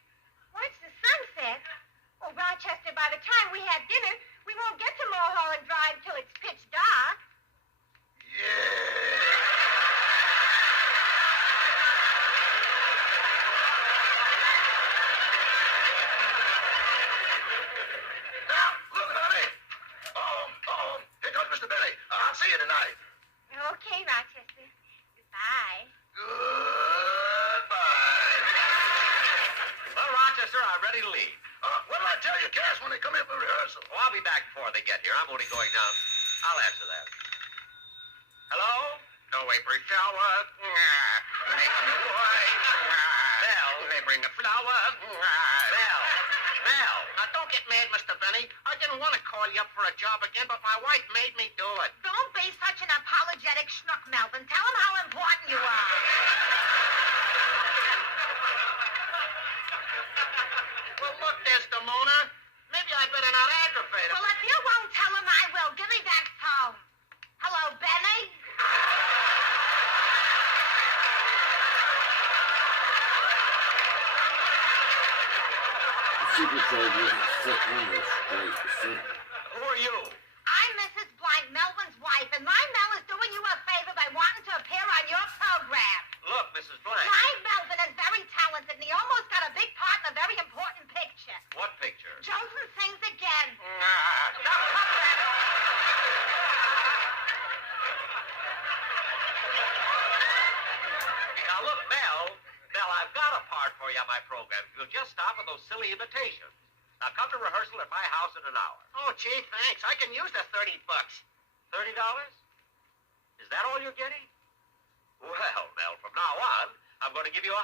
Watch the sunset? Oh, Rochester, by the time we have dinner, we won't get to Mulholland Drive till it's pitch dark. Yeah. Now, look, honey. Here comes Mr. Benny. I'll see you tonight. Okay, Rochester. Goodbye. Goodbye. Well, Rochester, I'm ready to leave. What'll I tell you, Cass, when they come here for rehearsal? Oh, I'll be back before they get here. I'm only going down. I'll answer that. Hello? No April showers. Make me white. Bell. They bring the flowers. Bell. Bell. Now, don't get mad, Mr. Benny. I didn't want to call you up for a job again, but my wife made me do it. Don't be such an apologetic schnook, Melvin. Tell him how important you are. Well, look, Desdemona. Maybe I better not aggravate him. Well, if you won't tell him, I will. Give me that phone. Hello, Benny? Secret Soldier sitting in there straight. Who are you? I'm Mrs. Blank, Melvin's wife, and my Mel is doing you a favor by wanting to appear on your program. Look, Mrs. Blank. My Melvin is very talented, and he almost got a big part in a very important picture. What picture? Joseph sings again. Now, cut that. Now, look, Mel, I've got a part for you on my program. You'll just stop with those silly imitations. Now, come to rehearsal at my house in an hour. Oh, gee, thanks. I can use the $30. $30? Is that all you're getting? Well, Mel, from now on, I'm going to give you $100.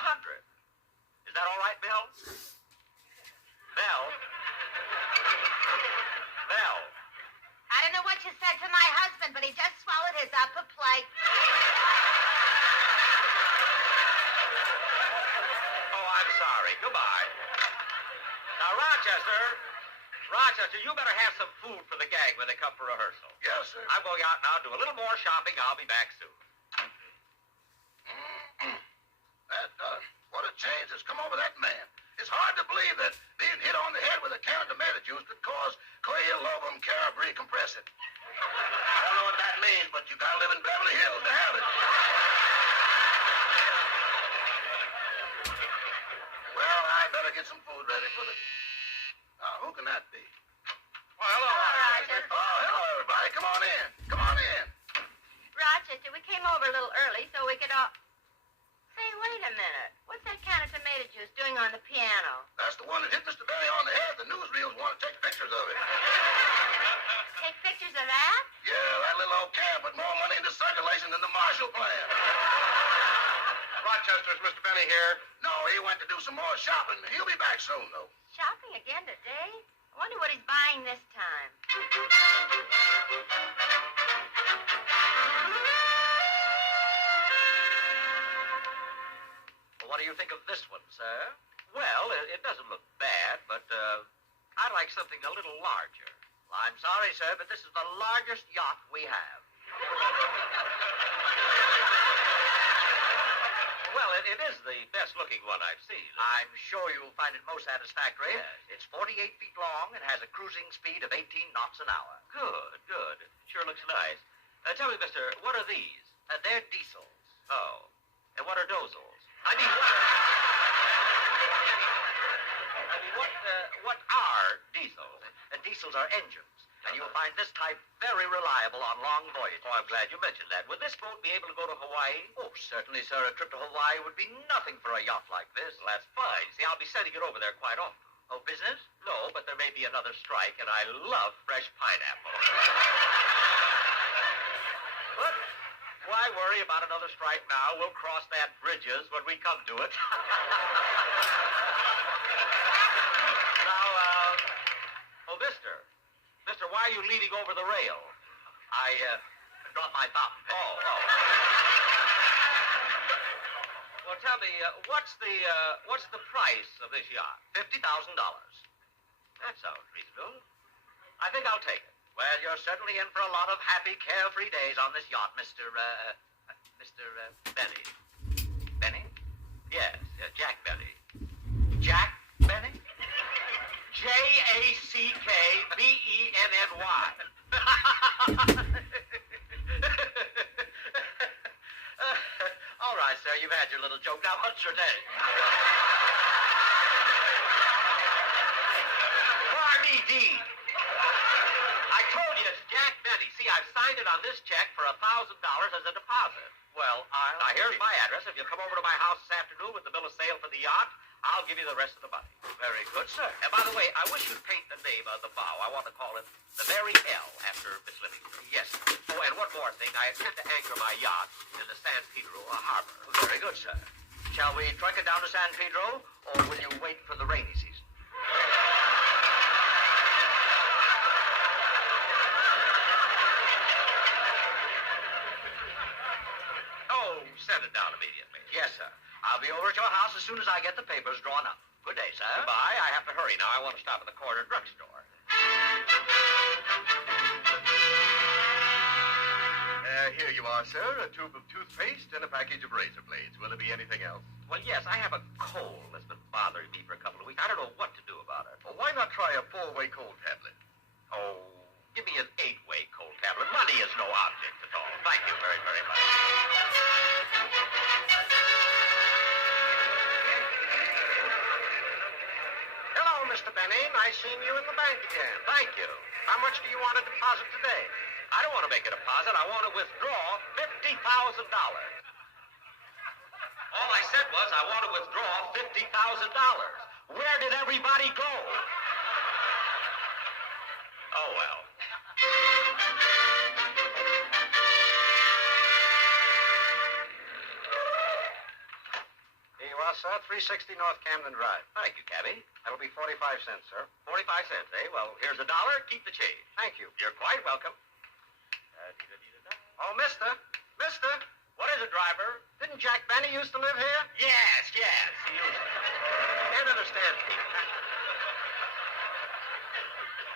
Is that all right, Mel? Mel? Mel? I don't know what you said to my husband, but he just swallowed his upper plate. Oh, I'm sorry. Goodbye. Now, Rochester, you better have some food for the gang when they come for rehearsal. Yes, sir. I'm going out now, do a little more shopping. I'll be back soon. What a change has come over that man. It's hard to believe that being hit on the head with a can of tomato juice could cause quail lobum carabri compressor. I don't know what that means, but you gotta live in Beverly Hills to have it. Well, I better get some food ready for the... Now, who can that be? Well, hello, Rochester. Oh, hello, everybody. Come on in. Come on in. Rochester, we came over a little early so we could all... Say, wait a minute. What's that can of tomato juice doing on the piano? That's the one that hit Mr. Berry on the head. The newsreels want to take pictures of it. Take pictures of that? Yeah, that little old can put more money into circulation than the Marshall Plan. Rochester's Mr. Benny here. No, he went to do some more shopping. He'll be back soon, though. Shopping again today? I wonder what he's buying this time. What do you think of this one, sir? Well, it doesn't look bad, but I'd like something a little larger. Well, I'm sorry, sir, but this is the largest yacht we have. Well, it is the best-looking one I've seen. I'm sure you'll find it most satisfactory. Yes. It's 48 feet long and has a cruising speed of 18 knots an hour. Good. Sure looks nice. Tell me, mister, what are these? They're diesels. Oh. And what are dozels? What are diesels? Diesels are engines. And you'll find this type very reliable on long voyages. Oh, I'm glad you mentioned that. Would this boat be able to go to Hawaii? Oh, certainly, sir. A trip to Hawaii would be nothing for a yacht like this. Well, that's fine. See, I'll be sending it over there quite often. Oh, business? No, but there may be another strike, and I love fresh pineapple. But why worry about another strike now? We'll cross that bridges when we come to it. Now, Mister, why are you leaning over the rail? I dropped my fountain pen. Oh. Well, tell me, what's the price of this yacht? $50,000. That sounds reasonable. I think I'll take it. Well, you're certainly in for a lot of happy, carefree days on this yacht, Mr. Benny. Benny? Yes, Jack Benny. Jack Benny? Jackbenny. All right, sir, you've had your little joke. Now, what's your name? Barney Dean. I told you it's Jack Benny. See, I've signed it on this check for $1,000 as a deposit. Well, now, here's my address. If you'll come over to my house this afternoon with the bill of sale for the yacht, I'll give you the rest of the money. Very good, sir. And by the way, I wish you'd paint the name of the bow. I want to call it the Mary L. after Miss Livingston. Yes, sir. Oh, and one more thing. I intend to anchor my yacht in the San Pedro harbor. Very good, sir. Shall we trunk it down to San Pedro, or will you wait for the rainy season? Oh, send it down immediately. Yes, sir. I'll be over at your house as soon as I get the papers drawn up. Good day, sir. Goodbye. I have to hurry now. I want to stop at the corner drugstore. Here you are, sir. A tube of toothpaste and a package of razor blades. Will there be anything else? Well, yes, I have a cold that's been bothering me for a couple of weeks. I don't know what to do about it. Well, why not try a 4-way cold tablet? Oh, give me an 8-way cold tablet. Money is no object at all. Thank you very, very much. Hello, Mr. Benny. I seen you in the bank again. Thank you. How much do you want to deposit today? I don't want to make a deposit. I want to withdraw $50,000. All I said was I want to withdraw $50,000. Where did everybody go? Oh, well. Here you are, sir. 360 North Camden Drive. Thank you, cabby. That'll be 45 cents, sir. 45 cents, eh? Well, here's $1. Keep the change. Thank you. You're quite welcome. Oh, mister. Mister. What is it, driver? Didn't Jack Benny used to live here? Yes, he used to. Can't understand, Pete.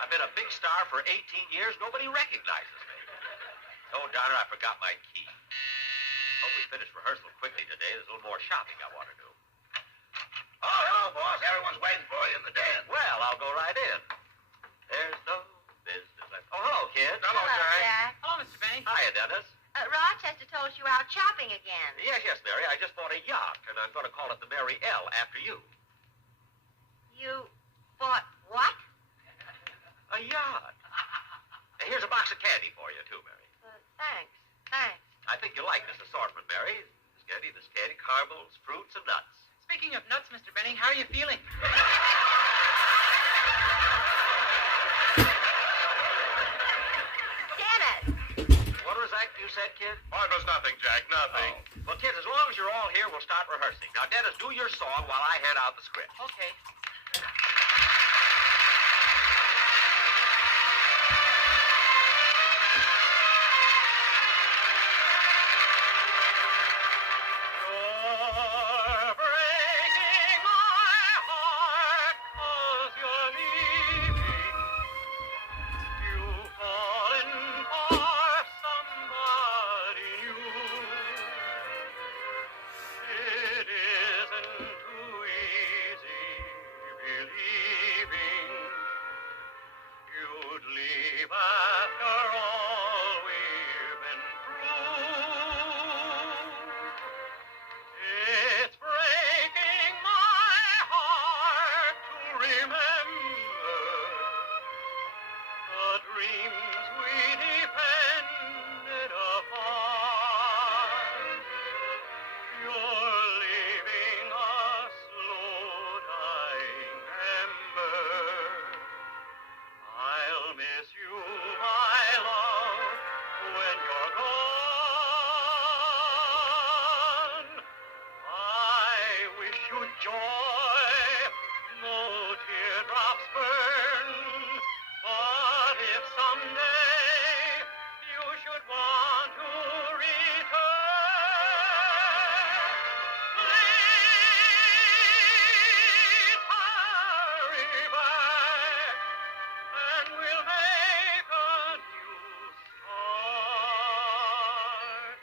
I've been a big star for 18 years. Nobody recognizes me. Oh, Donner, I forgot my key. Hope we finish rehearsal quickly today. There's a little more shopping I want to do. Oh, hello, boss. Everyone's waiting for you in the den. Well, I'll go right in. There's no business left. Oh, hello, kids. Hello, Jack. Hello, Mr. Benny. Hiya, Dennis. Rochester told you out shopping again. Yes, Mary. I just bought a yacht, and I'm going to call it the Mary L. after you. You bought what? A yacht. And here's a box of candy for you, too, Mary. Thanks. I think you'll like this assortment, Mary. This candy, caramels, fruits, and nuts. Speaking of nuts, Mr. Benny, how are you feeling? Dennis! What was that you said, kid? Oh, it was nothing, Jack, nothing. Oh. Well, kids, as long as you're all here, we'll start rehearsing. Now, Dennis, do your song while I hand out the script. Okay. You're breaking my heart 'cause you're leaving. You've fallen for somebody new. It isn't too easy believing you'd leave after all we've been through. It's breaking my heart to remember the dreams we depended upon. You're leaving a slow-dying ember. I'll miss you, my love, when you're gone. I wish you joy, no teardrops burn. But if someday you should want to return, please hurry back, and we'll make a new start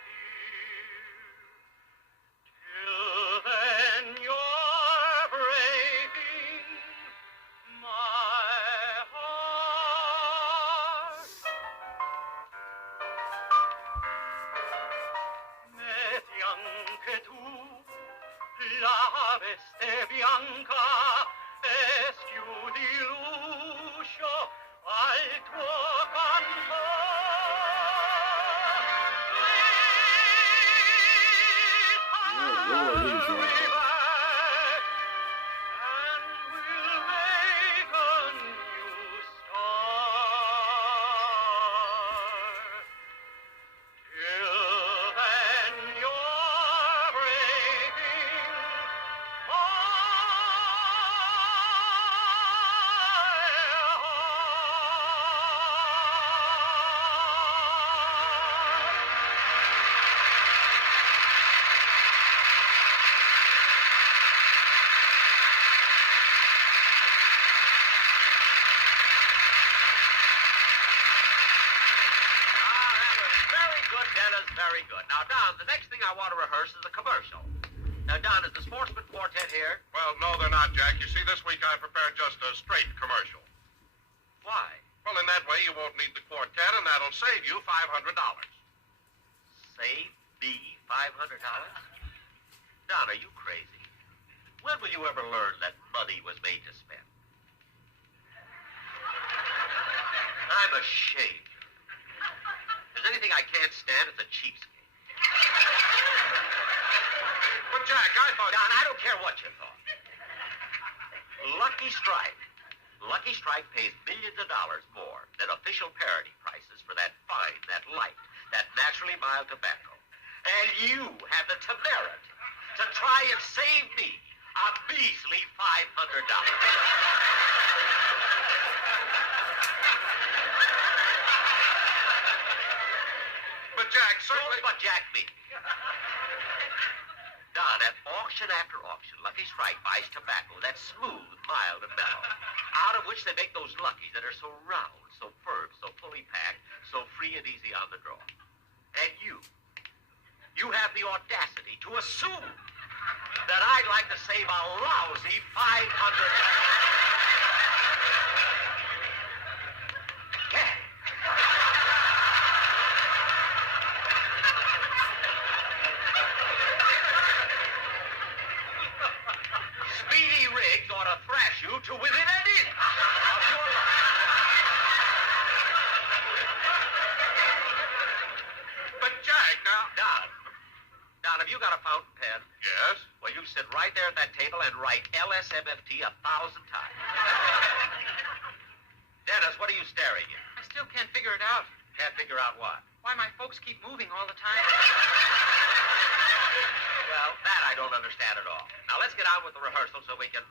here. Till then, you're breaking my heart. Me fianche tu, la veste bianca, e schiudi l'uscio al tuo canto. Lord, he's Hurry back, and we'll make a new start. Till then, you're breaking my Very good, Dennis, very good. Now, Don, the next thing I want to rehearse is the commercial. Now, Don, is the Sportsman Quartet here? Well, no, they're not, Jack. You see, this week I prepared just a straight commercial. Why? Well, in that way, you won't need the quartet, and that'll save you $500. Save me $500? Don, are you crazy? When will you ever learn that money was made to spend? I'm ashamed. If there's anything I can't stand, it's a cheapskate. But, Jack, I thought... Don, I don't care what you thought. Lucky Strike. Lucky Strike pays millions of dollars more than official parity prices for that fine, that light, that naturally mild tobacco. And you have the temerity to try and save me a measly $500. But, Jack, certainly... But Jack me. Don, at auction after auction, Lucky Strike buys tobacco that's smooth, mild, and mellow, out of which they make those Luckies that are so round, so firm, so fully packed, so free and easy on the draw. And you have the audacity to assume that I'd like to save a lousy $500. Yeah. Speedy Riggs ought to thrash you to within an inch of your life. But, Jack, now... Don, have you got a fountain pen? Yes? Well, you sit right there at that table and write LSMFT 1,000 times. Dennis, what are you staring at? I still can't figure it out. Can't figure out what? Why my folks keep moving all the time. Well, that I don't understand at all. Now, let's get on with the rehearsal so we can...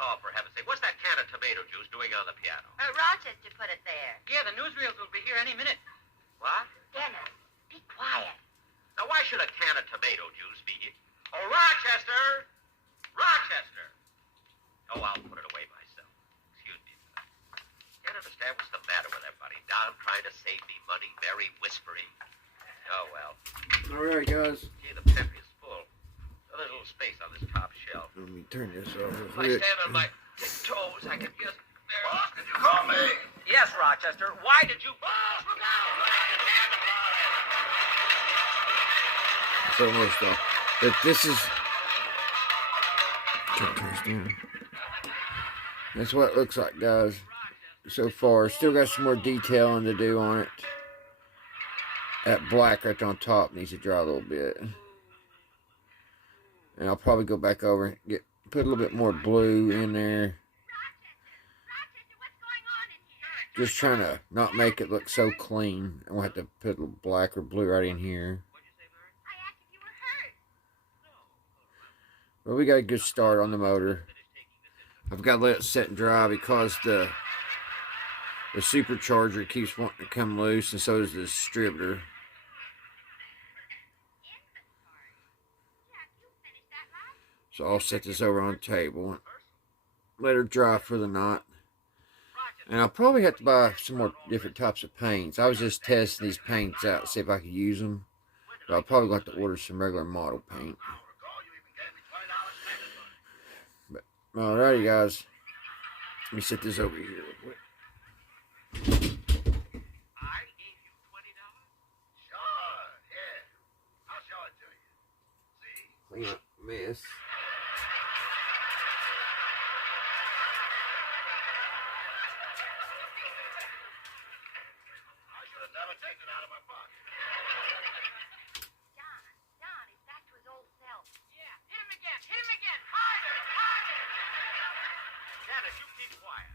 Oh, for heaven's sake, what's that can of tomato juice doing on the piano? Rochester put it there. Yeah, the newsreels will be here any minute. What? Dennis, be quiet. Now, why should a can of tomato juice be... Oh, Rochester! Rochester! Oh, I'll put it away myself. Excuse me. Can't understand what's the matter with everybody. Don trying to save me money, Mary whispering. Oh, well. All right, guys. Gee, the pantry is full. Oh, there's a little space on this top shelf. Let me turn this off. If I stand on my toes, I can just... Boss, did you call me? Yes, Rochester. Why did you... Boss, look out! It's almost off. But this is... Can't turn this down. That's what it looks like, guys. So far. Still got some more detailing to do on it. That black right on top needs to dry a little bit. And I'll probably go back over and put a little bit more blue in there. Rochester, what's going on in here? Just trying to not make it look so clean. I will have to put a little black or blue right in here. I asked if you were hurt. Well, we got a good start on the motor. I've got to let it set and dry because the supercharger keeps wanting to come loose, and so does the distributor. So I'll set this over on the table and let her dry for the night. And I'll probably have to buy some more different types of paints. I was just testing these paints out to see if I could use them. But I'll probably have to order some regular model paint. But, alrighty, guys. Let me set this over here real quick. I gave you $20? Sure, yeah. I'll show it to you. See? Clean up the mess. I should have never taken it out of my pocket. Don, he's back to his old self. Yeah, hit him again, harder, harder. Dennis, you keep quiet.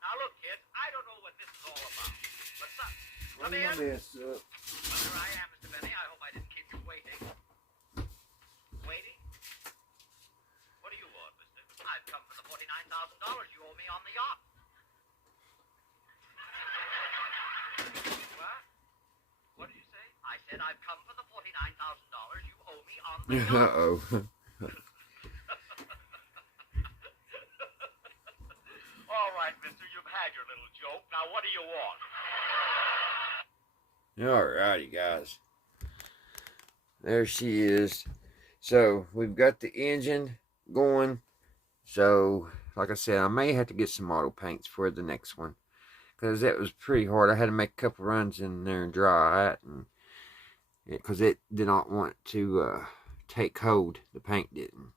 Now, look, kids, I don't know what this is all about. But come Clean in. my mess up. Well, here I am, Mr. Benny. I hope I didn't keep you waiting. Waiting? What do you want, mister? I've come for the $49,000 you owe me on the yacht. What? What did you say? I said I've come for the $49,000 you owe me on the yacht. Uh-oh. All right, mister, you've had your little joke. Now, what do you want? Alrighty, guys. There she is. So, we've got the engine going. So, like I said, I may have to get some auto paints for the next one. Because it was pretty hard. I had to make a couple runs in there and dry it. Because it did not want to take hold. The paint didn't.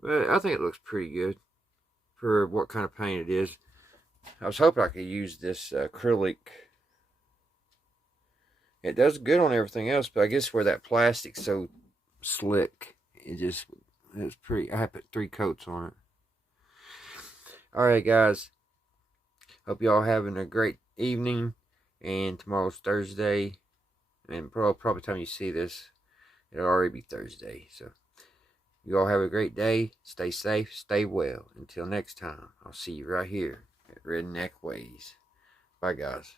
But I think it looks pretty good for what kind of paint it is. I was hoping I could use this acrylic. It does good on everything else, but I guess where that plastic's so slick, it was pretty. I had to put 3 coats on it. Alright, guys. Hope y'all having a great evening. And tomorrow's Thursday. And probably time you see this, it'll already be Thursday. So, you all have a great day. Stay safe. Stay well. Until next time, I'll see you right here at Redneck Ways. Bye, guys.